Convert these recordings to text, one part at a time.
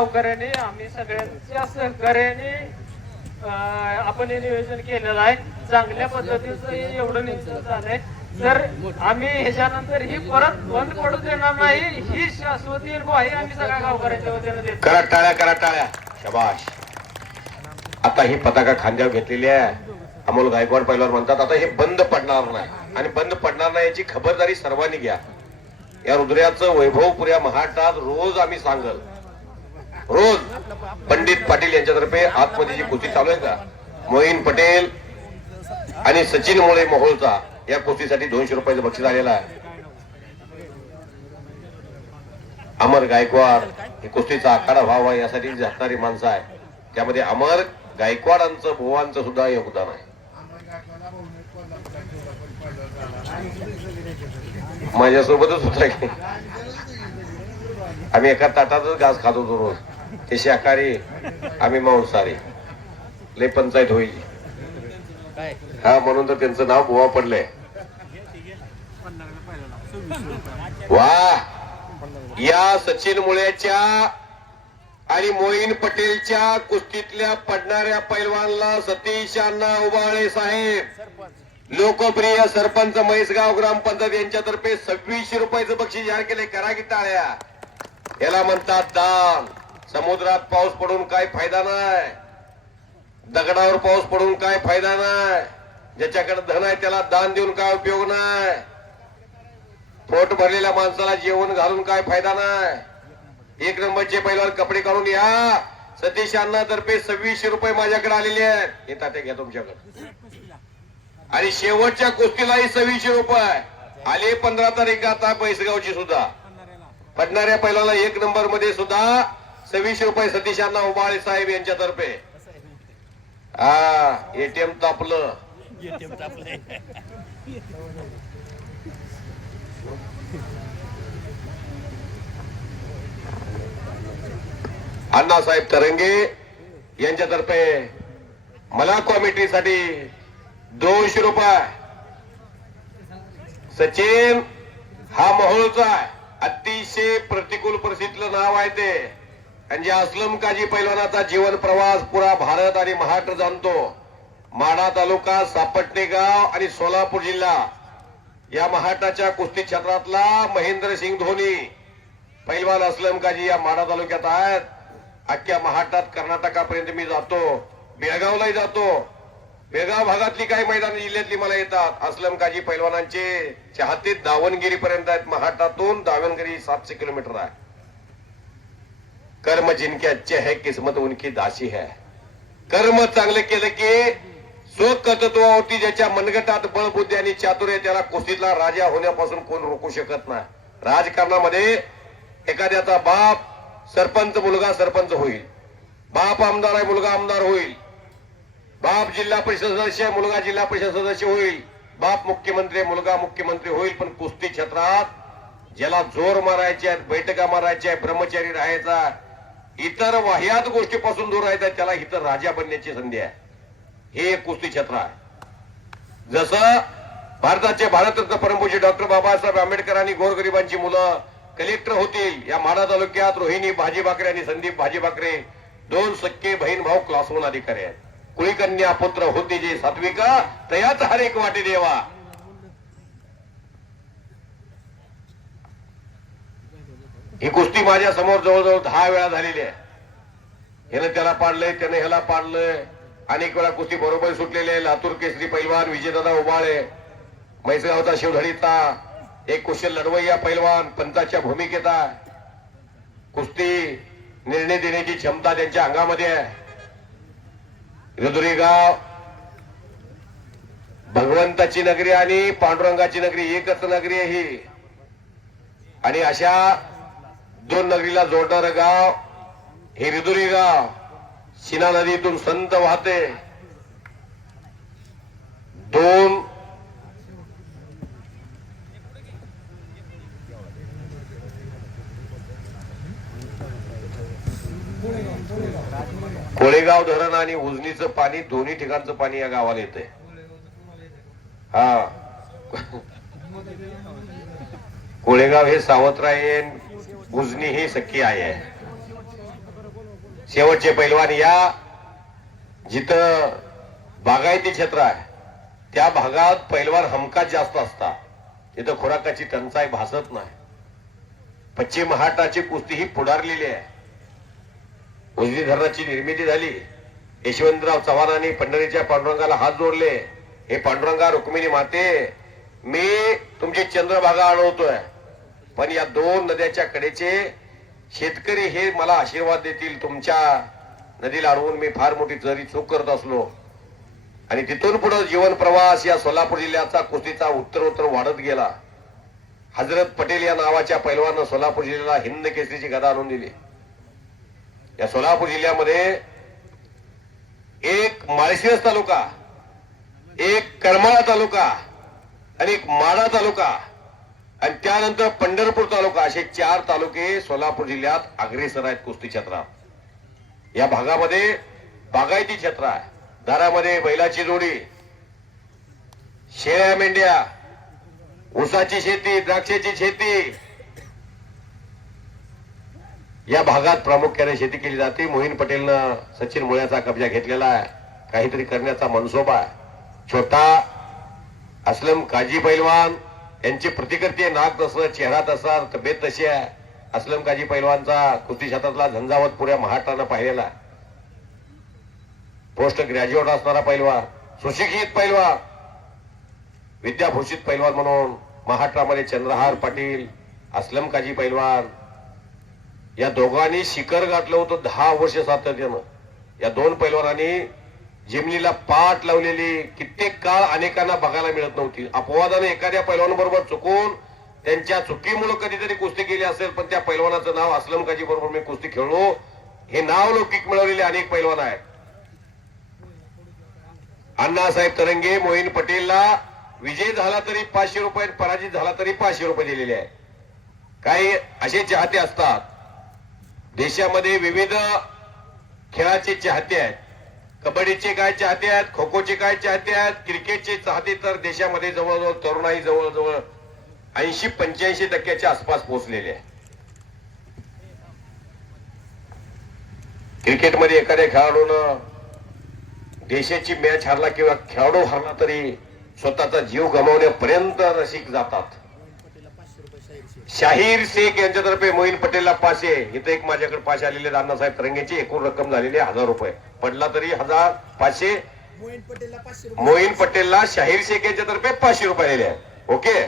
गावकऱ्यांनी आम्ही सगळ्यांच्या सहकार्याने आपण हे नियोजन केलेलं आहे. चांगल्या पद्धतीचं एवढं नियोजन झालंय तर आम्ही ह्याच्यानंतर ही परत बंद पडू देणार नाही ही शाश्वती ग्वाही आम्ही सगळ्या गावकऱ्यांच्या वतीनं देतो. करा टाळ्या करा टाळ्या. शबाश आता ही पताका खांद्यावर घेतलेली आहे. अमोल गायकवाड पहिल्यावर म्हणतात आता हे बंद पडणार नाही. आणि बंद पडणार नाही याची खबरदारी सर्वांनी घ्या. या रुद्र्याचं वैभव पुऱ्या महाराष्ट्रात रोज आम्ही सांगल. रोज पंडित पाटील यांच्यातर्फे आतमध्ये जी कुस्ती चालू आहे का? मोईन पटेल आणि सचिन मोळे मोहोळचा या कुस्तीसाठी दोनशे रुपयाचं बक्षीस आलेलं आहे. अमर गायकवाड हे कुस्तीचा आखाडा व्हावा यासाठी झटणारी माणसं आहे त्यामध्ये अमर गायकवाडांचं भुवांचं सुद्धा योगदान आहे. माझ्यासोबतच होता आम्ही एका ताटातच घास खात होतो रोज. ते शाकाहारी आम्ही मांसाहारी. लय पंचायत होईल. हा म्हणून तर त्यांचं नाव बुवा पडलंय. वा! या सचिन मुळ्याच्या आणि मोईन पटेलच्या कुस्तीतल्या पडणाऱ्या पैलवानला सतीश अण्णा उबाळे साहेब. लोकप्रिय सरपंच म्हैसगाव ग्रामपंचायत यांच्यातर्फे सव्वीसशे रुपयाचं बक्षीस जाहीर केले करा की टाळ्या. याला म्हणतात दान. समुद्रात पाऊस पडून काय फायदा नाही. दगडावर पाऊस पडून काय फायदा नाही. ज्याच्याकडे धन आहे त्याला दान देऊन काय उपयोग नाही. पोट भरलेल्या माणसाला जेवण घालून काय फायदा नाही. एक नंबरचे पहिल्यावर कपडे काढून या. सतीश अण्णा तर्फे सव्वीसशे रुपये माझ्याकडे आलेले आहेत. हे तात्या घ्या तुमच्याकडे. आणि शेवटच्या कुस्तीलाही सव्वीसशे रुपये. आले पंधरा तारीख आता बैसगावची सुद्धा. पडणाऱ्या पहिल्याला एक नंबरमध्ये सुद्धा सव्वीसशे रुपये सतीश अण्णा उबाळे साहेब यांच्यातर्फे. हा एटीएम तापलं अण्णासाहेब तरंगे यांच्यातर्फे मला कॉमेंट्रीसाठी दोनशे रुपये. सचिन हा मोहोळचा आहे. अतिशय प्रतिकूल परिस्थितीतलं नाव आहे ते. आणि जे असलम काजी पैलवानाचा जीवन प्रवास पुरा भारत आणि महाराष्ट्र जाणतो माढा तालुका सापटणे गाव आणि सोलापूर जिल्हा या महाराष्ट्राच्या कुस्ती क्षेत्रातला महेंद्र सिंग धोनी पैलवान असलम काजी या माढा तालुक्यात आहेत. अख्ख्या महाराष्ट्रात कर्नाटकापर्यंत मी जातो बेळगावलाही जातो. बेळगाव भागातली काही मैदान जिल्ह्यातली मला येतात. असलम काजी पैलवानांचे चाहते दावणगिरीपर्यंत आहेत. महाराष्ट्रातून दावणगिरी सातशे किलोमीटर आहे. कर्म जिनके अच्छे है किस्मत उनकी दासी है। कर्म चांगले केलं की स्वकर्तृत्वावरती ज्याच्या मनगटात बळबुद्धी आणि चातुर्य त्याला कुस्तीतला राजा होण्यापासून कोण रोखू शकत नाही. राजकारणामध्ये एखाद्याचा बाप सरपंच मुलगा सरपंच होईल. बाप आमदार आहे मुलगा आमदार होईल. बाप जिल्हा परिषद सदस्य आहे मुलगा जिल्हा परिषद सदस्य होईल. बाप मुख्यमंत्री मुलगा मुख्यमंत्री होईल पण कुस्ती क्षेत्रात ज्याला जोर मारायचे आहेत बैठका मारायच्या ब्रह्मचारी राहायचा इतर वाह्यात गोष्टीपासून दूर राहायचा त्याला इथं राजा बनण्याची संधी आहे. हे एक कुस्ती क्षेत्र आहे. जसं भारताचे भारतरत्न परमपूज्य डॉक्टर बाबासाहेब आंबेडकरांनी गोरगरिबांची मुलं कलेक्टर होतील या माढा तालुक्यात रोहिणी भाजी भाकरे आणि संदीप भाजी भाकरे दोन सख्खे बहीण भाऊ क्लास वन अधिकारी आहेत. कुळीकन्या पुत्र होते जे सात्विका तयाच हर एक वाटे देवा ही कुस्ती माझ्यासमोर जवळजवळ दहा वेळा झालेली आहे. ह्यानं त्याला पाडलंय त्याने ह्याला पाडलंय. अनेक वेळा कुस्ती बरोबर सुटलेले आहे. लातूर केसरी पैलवान विजयदादा उबाळे म्हैसगावचा शिवधडीचा एक कुशल लढवय्या पैलवान पंचाच्या भूमिकेचा. कुस्ती निर्णय देण्याची क्षमता त्यांच्या अंगामध्ये आहे. रिधुरी गाव भगवंताची नगरी आणि पांडुरंगाची नगरी एकच नगरी आहे ही. आणि अशा दोन नगरीला जोडणारं गाव हे गाव सिना नदीतून संत वाहते. दोन कोळेगाव धरण आणि उजनीचं पाणी दोन्ही ठिकाणचं पाणी या गावाला येते हा. कोळेगाव हे सावत्रायन उजनी ही सख्खी आई आहे. शेवटचे पैलवान या जिथं बागायती क्षेत्र आहे त्या भागात पैलवान हमखास जास्त असतात. तिथं खुराकाची टंचाई भासत नाही. पश्चिम महाराष्ट्राची कुस्ती ही पुढारलेली आहे. उजनी धरणाची निर्मिती झाली. यशवंतराव चव्हाणांनी पंढरीच्या पांडुरंगाला हात जोडले. हे पांडुरंगा रुक्मिणी माते मी तुमची चंद्रभागा अडवतोय पण या दोन नद्याच्या कडेचे शेतकरी हे मला आशीर्वाद देतील. तुमच्या नदीला अडवून मी फार मोठी जरी चूक करत असलो आणि तिथून पुढे जीवन प्रवास या सोलापूर जिल्ह्याचा कुस्तीचा उत्तरोत्तर वाढत गेला. हजरत पटेल या नावाच्या पैलवानं सोलापूर जिल्ह्याला हिंद केसरीची गदा आणून दिली. या सोलापूर जिल्ह्यामध्ये एक माळशिरस तालुका एक करमाळा तालुका आणि एक माडा तालुका आणि त्यानंतर पंढरपूर तालुका असे चार तालुके सोलापूर जिल्ह्यात अग्रेसर आहेत कुस्ती क्षेत्रात या भागामध्ये बागायती क्षेत्र आहे. दारामध्ये बैलाची जोडी शेळ्या मेंढ्या ऊसाची शेती द्राक्षाची शेती. या भागात प्रामुख्याने शेती केली जाते. मोहीन पटेलनं सचिन मुळ्याचा कब्जा घेतलेला आहे. काहीतरी करण्याचा मनसोबा आहे. छोटा असलम काजी पैलवान यांची प्रतिकृती आहे, नाक तसं चेहरा तसा तब्येत तशी आहे. असलम काजी पैलवानचा कुस्ती क्षेत्रातला झंझावत पुऱ्या महाराष्ट्रानं पाहिलेला पोस्ट ग्रॅज्युएट असणारा पैलवान सुशिक्षित पैलवान विद्याभूषित पैलवान म्हणून महाराष्ट्रामध्ये चंद्रहार पाटील असलम काजी पैलवान या दोघांनी शिखर गाठलं होतं दहा वर्ष सातत्यानं. या दोन पैलवानांनी जिमनीला पाठ लावलेली कित्येक काळ अनेकांना बघायला मिळत नव्हती. अपवादाने एखाद्या पैलवानाबरोबर चुकून त्यांच्या चुकीमुळे कधीतरी कुस्ती केली असेल पण त्या पैलवानाचं नाव असलम काजी बरोबर मी कुस्ती खेळलो. हे नाव लौकिक मिळवलेले अनेक पैलवान आहेत. अण्णासाहेब तरंगे मोहिन पटेलला विजय झाला तरी पाचशे रुपये पराजित झाला तरी पाचशे रुपये दिलेले आहे काही असे चाहते असतात. देशामध्ये विविध खेळाचे चाहते आहेत. कबड्डीचे काय चाहते आहेत खो खोचे काय चाहते आहेत क्रिकेटचे चाहते तर देशामध्ये जवळजवळ तरुणाई जवळजवळ ऐंशी पंच्याऐंशी टक्क्याच्या आसपास पोहोचलेले आहे. क्रिकेटमध्ये एखाद्या खेळाडून देशाची मॅच हरला किंवा खेळाडू हरला तरी स्वतःचा जीव गमावण्यापर्यंत रसिक जातात. शाहीर शेख यांच्यातर्फे मोहीन पटेलला पाचशे. इथं एक माझ्याकडे पाचशे आलेले आहेत. अण्णासाहेब तरंगेची एकूण रक्कम झालेली हजार रुपये. पडला तरी हजार पाचशे. मोहीन पटेलला शाहीर शेख यांच्यातर्फे पाचशे रुपये आलेले आहे ओके?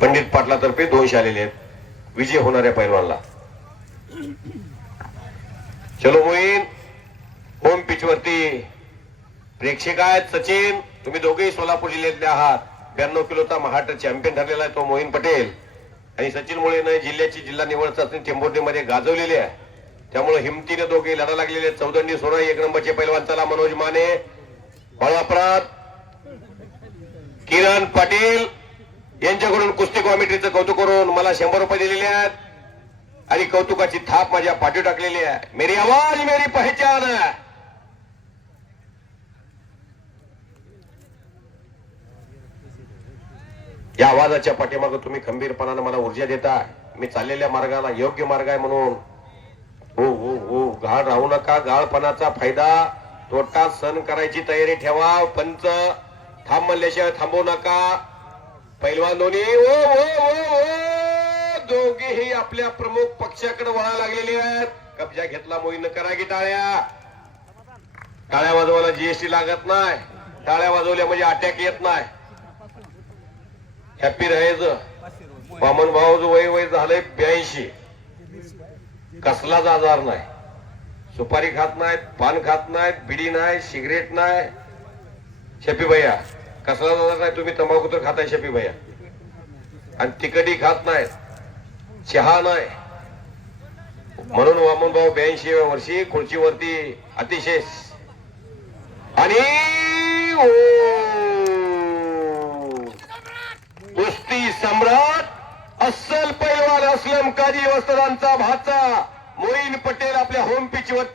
पंडित पाटलातर्फे दोनशे आलेले आहेत. विजय होणाऱ्या पैलवानला. चलो मोहीन. होम पिच वरती. प्रेक्षक आहेत सचिन. तुम्ही दोघेही सोलापूर जिल्ह्यातले आहात. ब्याण्णव किलोचा महाराष्ट्र चॅम्पियन ठरलेला आहे तो मोहीन पटेल. आणि सचिन मुळेनं जिल्ह्याची जिल्हा निवड चाचणी टेंभुर्णीमध्ये गाजवलेली आहे. त्यामुळे हिमतीने दोघे लढा लागलेले आहेत. चौदंडी सोळा एक नंबरचे पैलवान. चला मनोज माने. बाळापरात किरण पाटील. यांच्याकडून कुस्ती कॉमिटीचं कौतुक करून मला शंभर रुपये दिलेले आहेत. आणि कौतुकाची थाप माझ्या पाठी टाकलेली आहे. मेरी आवाज मेरी पहचान. आहे या आवाजाच्या पाठीमागे तुम्ही खंबीरपणानं मला ऊर्जा देता. मी चाललेल्या मार्गाला योग्य मार्ग आहे म्हणून. हो हो हो. गाळ राहू नका. गाळपणाचा फायदा. तोटा सण करायची तयारी ठेवा. पंच थांब म्हणल्याशिवाय थांबवू नका. पैलवान दोन्ही ओ ओ ओ ओ दोघेही आपल्या प्रमुख पक्षाकडे वळा लागलेले आहेत. कब्जा घेतला मोहीन करा की टाळ्या. टाळ्या वाजवायला जीएसटी लागत नाही. टाळ्या वाजवल्या म्हणजे अटॅक येत नाही. हॅपी राहायचं. वामन भाऊ वय वय झालंय ब्याऐंशी. कसलाच आजार नाही. सुपारी खात नाहीत पान खात नाहीत बिडी नाही सिगरेट नाही. शपी भैया कसलाच आजार नाही तुम्ही तंबाखू तर खाताय शपी भैया आणि तिकटी खात नाहीत चहा नाही. म्हणून वामन भाऊ ब्याऐंशी वर्षी खुर्चीवरती अतिशय आणि ओ कुस्ती सम्राट अस्सल पैलवान असलम काजी वस्त्रांचा भाचा मोईन पटेल आपल्या होम पिचवर